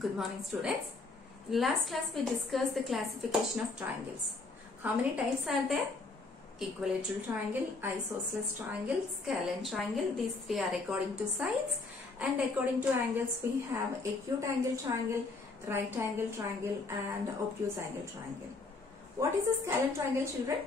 Good morning, students. In last class we discussed the classification of triangles. How many types are there? Equilateral triangle, isosceles triangle, scalene triangle. These three are according to sides, and according to angles we have acute angle triangle, right angle triangle, and obtuse angle triangle. What is a scalene triangle, children?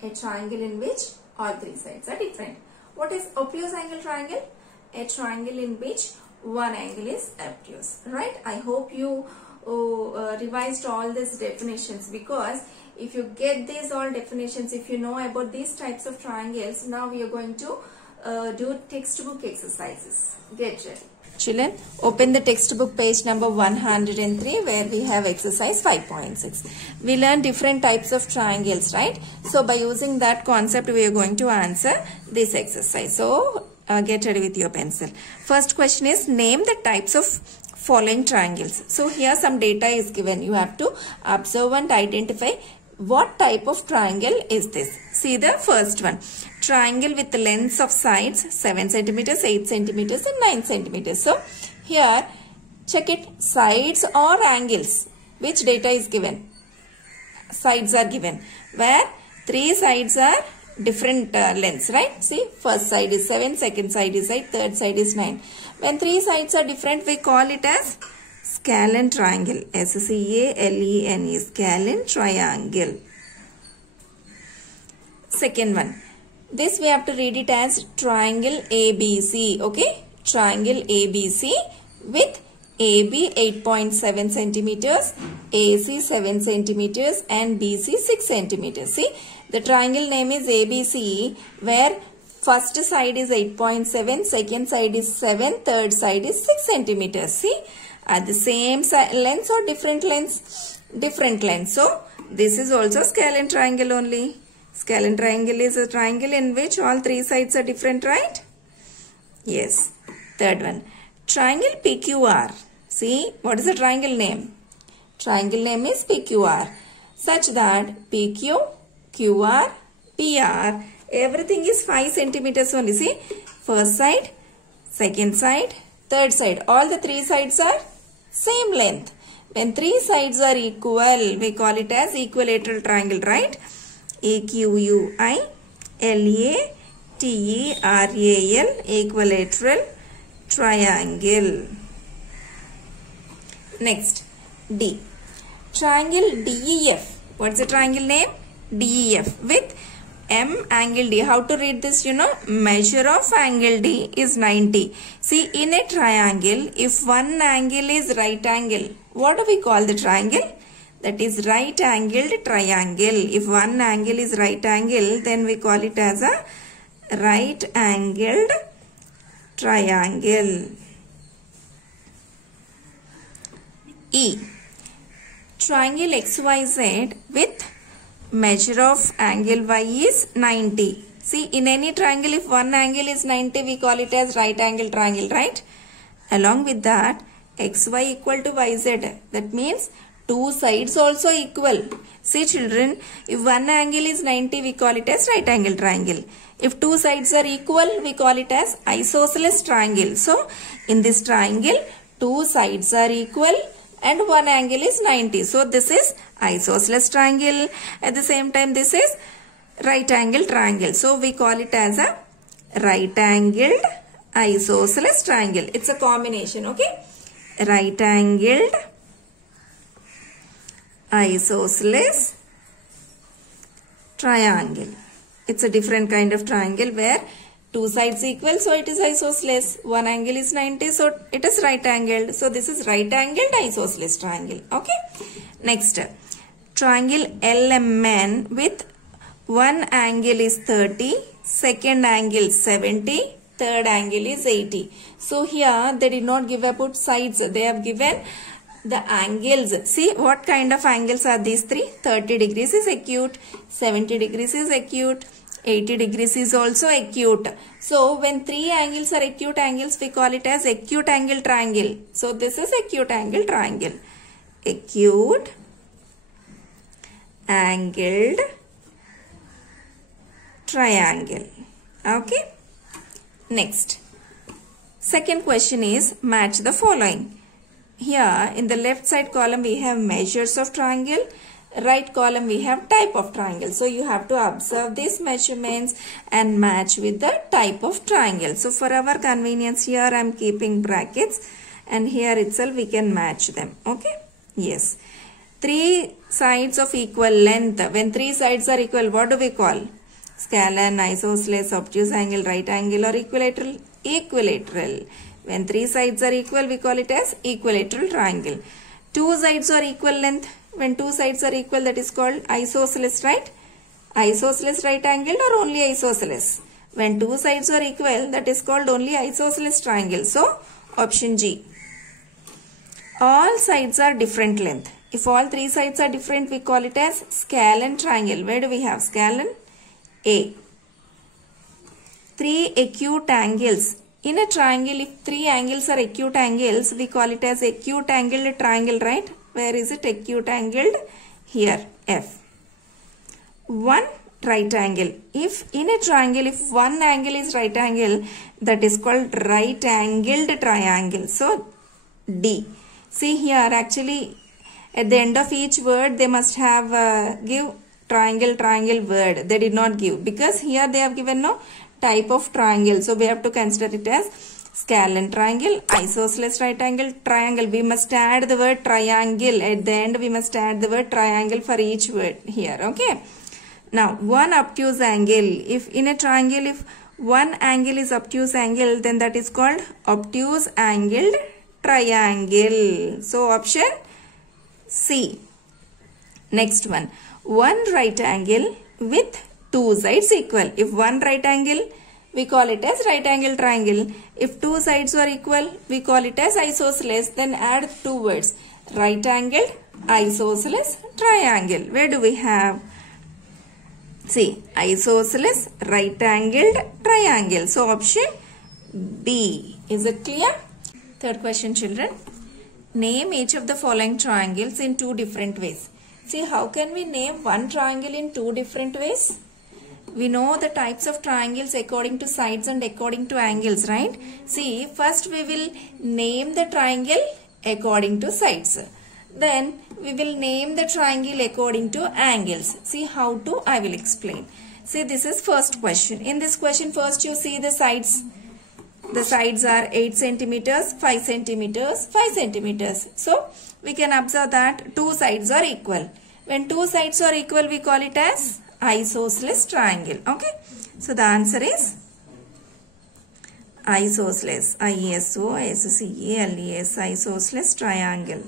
A triangle in which all three sides are different. What is obtuse angle triangle? A triangle in which one angle is obtuse. Right? I hope you revised all these definitions, because if you get these all definitions, if you know about these types of triangles, now we are going to do textbook exercises. Get ready. Children, open the textbook page number 103 where we have exercise 5.6. We learn different types of triangles, right? So by using that concept we are going to answer this exercise. So get ready with your pencil. First question is, name the types of following triangles. So here some data is given. You have to observe and identify what type of triangle is this. See the first one. Triangle with the lengths of sides 7 centimeters, 8 centimeters and 9 centimeters. So here check it, sides or angles. Which data is given? Sides are given. Where 3 sides are different lengths, right? See, first side is 7, second side is 8, third side is 9. When 3 sides are different, we call it as scalene triangle. S-C-A-L-E-N-E, scalene triangle. Second one. This we have to read it as triangle ABC. Okay? Triangle ABC with AB 8.7 centimeters, AC 7 centimeters and BC 6 centimeters. See, the triangle name is ABC, where first side is 8.7, second side is 7, third side is 6 centimeters. See, are the same lengths or different lengths? Different lengths. So, this is also scalene triangle only. Scalene triangle is a triangle in which all 3 sides are different, right? Yes. Third one. Triangle PQR. See, what is the triangle name? Triangle name is PQR. Such that PQ, QR, PR, everything is 5 centimeters only. See, first side, second side, third side. All the 3 sides are same length. When 3 sides are equal, we call it as equilateral triangle, right? EQUILATERAL, equilateral triangle. Next, D. Triangle DEF. What's the triangle name? DEF with M angle D. How to read this? You know, measure of angle D is 90. See, in a triangle, if one angle is right angle, what do we call the triangle? That is right angled triangle. If one angle is right angle, then we call it as a right angled triangle. E. Triangle XYZ with measure of angle Y is 90. See, in any triangle, if one angle is 90, we call it as right angle triangle, right? Along with that, XY equal to YZ. That means 2 sides also equal. See children, if one angle is 90, we call it as right angle triangle. If 2 sides are equal, we call it as isosceles triangle. So, in this triangle, 2 sides are equal and one angle is 90. So, this is isosceles triangle. At the same time, this is right angle triangle. So, we call it as a right angled isosceles triangle. It's a combination, okay? Right angled isosceles triangle. It's a different kind of triangle where 2 sides equal, so it is isosceles. One angle is 90, so it is right angled. So this is right angled isosceles triangle. Okay. Next, triangle LMN with one angle is 30, second angle 70, third angle is 80. So here they did not give about sides. They have given the angles. See what kind of angles are these three? 30 degrees is acute, 70 degrees is acute, 80 degrees is also acute. So when 3 angles are acute angles, we call it as acute angle triangle. So this is acute angle triangle. Acute angled triangle. Okay. Next. Second question is match the following. here in the left side column we have measures of triangle, right column we have type of triangle. So you have to observe these measurements and match with the type of triangle. So for our convenience here I am keeping brackets, and here itself we can match them. Okay. Yes. 3 sides of equal length. When 3 sides are equal, what do we call? Scalene, isosceles, obtuse angle, right angle, or equilateral? Equilateral. When 3 sides are equal, we call it as equilateral triangle. 2 sides are equal length. When 2 sides are equal, that is called isosceles, right? Isosceles right angle or only isosceles? When 2 sides are equal, that is called only isosceles triangle. So, option G. All sides are different length. If all 3 sides are different, we call it as scalene triangle. Where do we have scalene? A. 3 acute angles. In a triangle, if 3 angles are acute angles, we call it as acute angled triangle, right? Where is it acute angled? Here, F. 1 right angle. If in a triangle, if one angle is right angle, that is called right angled triangle. So, D. See here, actually, at the end of each word, they must have give triangle word. They did not give, because here they have given no type of triangle. So we have to consider it as scalene triangle, isosceles right angle, triangle. We must add the word triangle. At the end, we must add the word triangle for each word here. Okay. Now, one obtuse angle. If in a triangle, if one angle is obtuse angle, then that is called obtuse angled triangle. So option C. Next one. One right angle with 2 sides equal. If one right angle, we call it as right angle triangle. If 2 sides are equal, we call it as isosceles. Then add 2 words. Right angled, isosceles, triangle. Where do we have? See, isosceles, right angled, triangle. So option B. Is it clear? Third question, children. Name each of the following triangles in 2 different ways. See, how can we name one triangle in 2 different ways? We know the types of triangles according to sides and according to angles, right? See, first we will name the triangle according to sides. Then we will name the triangle according to angles. See how to, I will explain. See, this is first question. In this question, first you see the sides. The sides are 8 centimeters, 5 centimeters, 5 centimeters. So, we can observe that 2 sides are equal. When 2 sides are equal, we call it as isosceles triangle. Okay. So, the answer is isosceles. I-S-O-S-C-A-L-E-S. Isosceles triangle.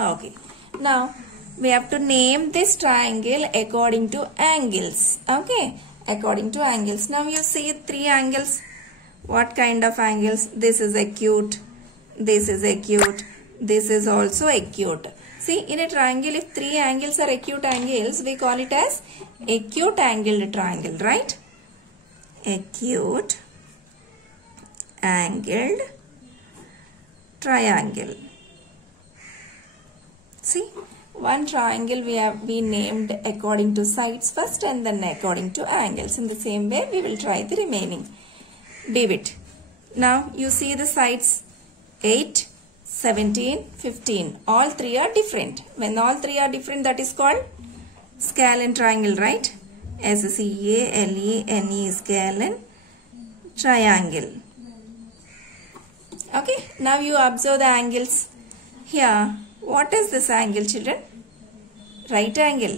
Okay. Now, we have to name this triangle according to angles. Okay. According to angles. Now you see 3 angles. What kind of angles? This is acute. This is acute. This is also acute. See, in a triangle, if 3 angles are acute angles, we call it as acute angled triangle, right? Acute angled triangle. See, one triangle we named according to sides first and then according to angles. In the same way, we will try the remaining. Leave it. Now, you see the sides 8, 17, 15. All 3 are different. When all 3 are different, that is called scalene triangle, right? S-C-A-L-E-N-E, scalene triangle. Okay. Now, you observe the angles. Here, what is this angle, children? Right angle.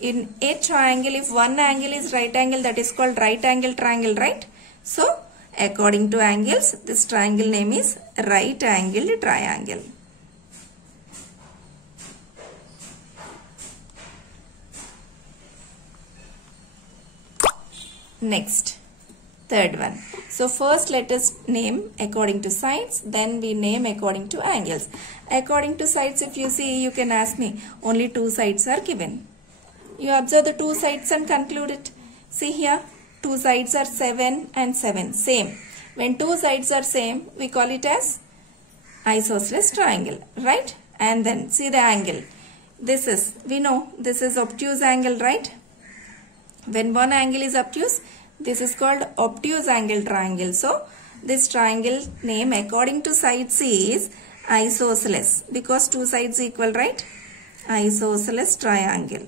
In a triangle, if one angle is right angle, that is called right angle triangle, right? So, according to angles, this triangle name is right angled triangle. Next, third one. So first let us name according to sides, then we name according to angles. According to sides, if you see, you can ask me, only 2 sides are given. You observe the 2 sides and conclude it. See here, 2 sides are 7 and 7, same. When 2 sides are same, we call it as isosceles triangle, right? And then see the angle. This is, we know, this is obtuse angle, right? When one angle is obtuse, this is called obtuse angle triangle. So, this triangle name according to sides is isosceles because two sides equal, right? Isosceles triangle.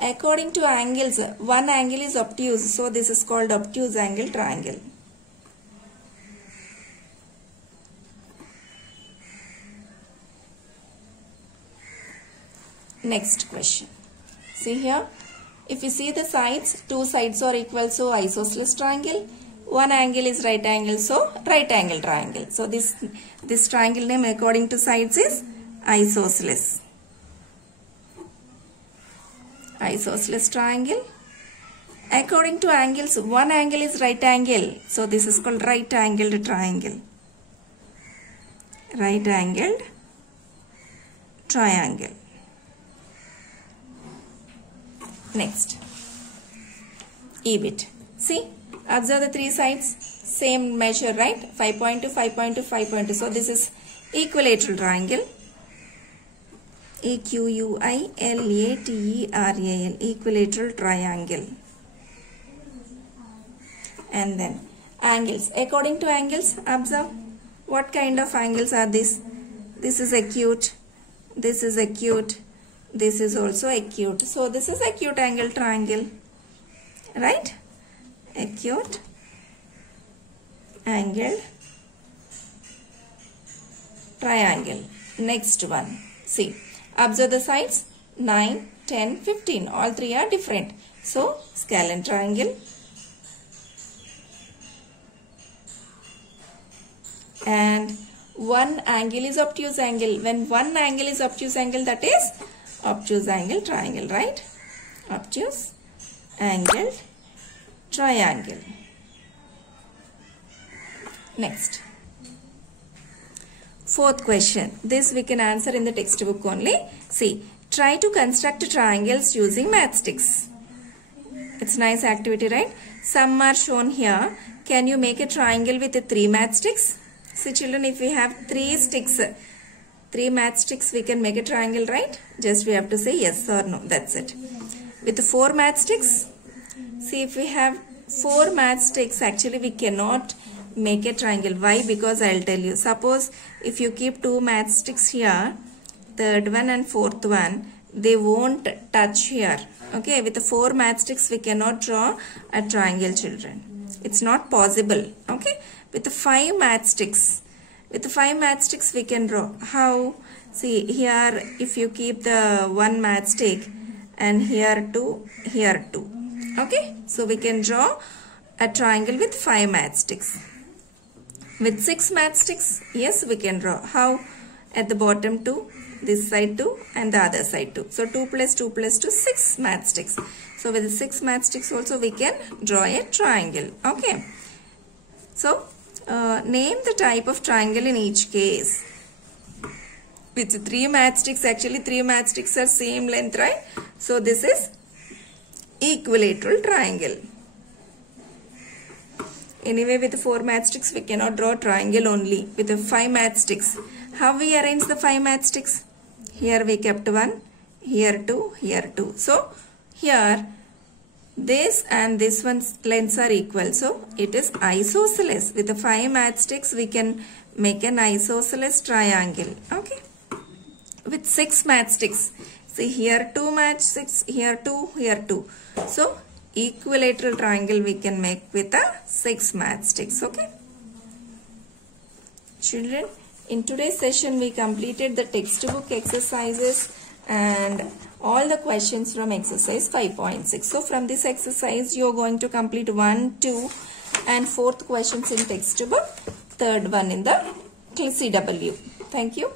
According to angles, one angle is obtuse, so this is called obtuse angle triangle. Next question. See here, if you see the sides, two sides are equal, so isosceles triangle. One angle is right angle, so right angle triangle. So this triangle name according to sides is isosceles. Isosceles triangle. According to angles, one angle is right angle, so this is called right angled triangle. Right angled triangle. Next, EBIT. See, observe the three sides, same measure, right? 5.2, 5.2, 5.2. So this is equilateral triangle. EQUILATERAL, equilateral triangle. And then angles. According to angles, observe what kind of angles are these? This is acute. This is acute. This is also acute. So this is acute angle triangle, right? Acute angle triangle. Next one. See, observe the sides 9, 10, 15. All three are different. So scalene triangle. And one angle is obtuse angle. When one angle is obtuse angle, that is obtuse angle triangle, right? Obtuse angle triangle. Next, fourth question. This we can answer in the textbook only. See, try to construct triangles using matchsticks. It's nice activity, right? Some are shown here. Can you make a triangle with 3 matchsticks? See children, if we have 3 sticks, 3 matchsticks, we can make a triangle, right? Just we have to say yes or no. That's it. With 4 matchsticks, see, if we have 4 matchsticks, actually we cannot make a triangle. Why? Because I'll tell you. Suppose if you keep 2 matchsticks here, third one and fourth one, they won't touch here. Okay, with 4 matchsticks, we cannot draw a triangle, children. It's not possible. Okay, with 5 matchsticks. With 5 matchsticks we can draw. How? See here, if you keep the 1 matchstick and here 2, here 2. Okay, so we can draw a triangle with 5 matchsticks. With 6 matchsticks, yes, we can draw. How? At the bottom 2, this side 2 and the other side 2. So 2 plus 2 plus 2, 6 matchsticks. So with 6 matchsticks also we can draw a triangle. Okay. So name the type of triangle in each case. With 3 matchsticks, actually 3 matchsticks are same length, right? So this is equilateral triangle. Anyway, with 4 matchsticks, we cannot draw triangle only. With 5 matchsticks, how we arrange the 5 matchsticks? Here we kept 1, here 2, here 2. So here this and this one's lengths are equal. So it is isosceles. With the 5 matchsticks, we can make an isosceles triangle. Okay. With 6 matchsticks, see here 2 matchsticks, here 2, here 2. So equilateral triangle we can make with 6 matchsticks. Okay. Children, in today's session we completed the textbook exercises and all the questions from exercise 5.6. So from this exercise you are going to complete 1, 2 and 4th questions in textbook, 3rd one in the CW. Thank you.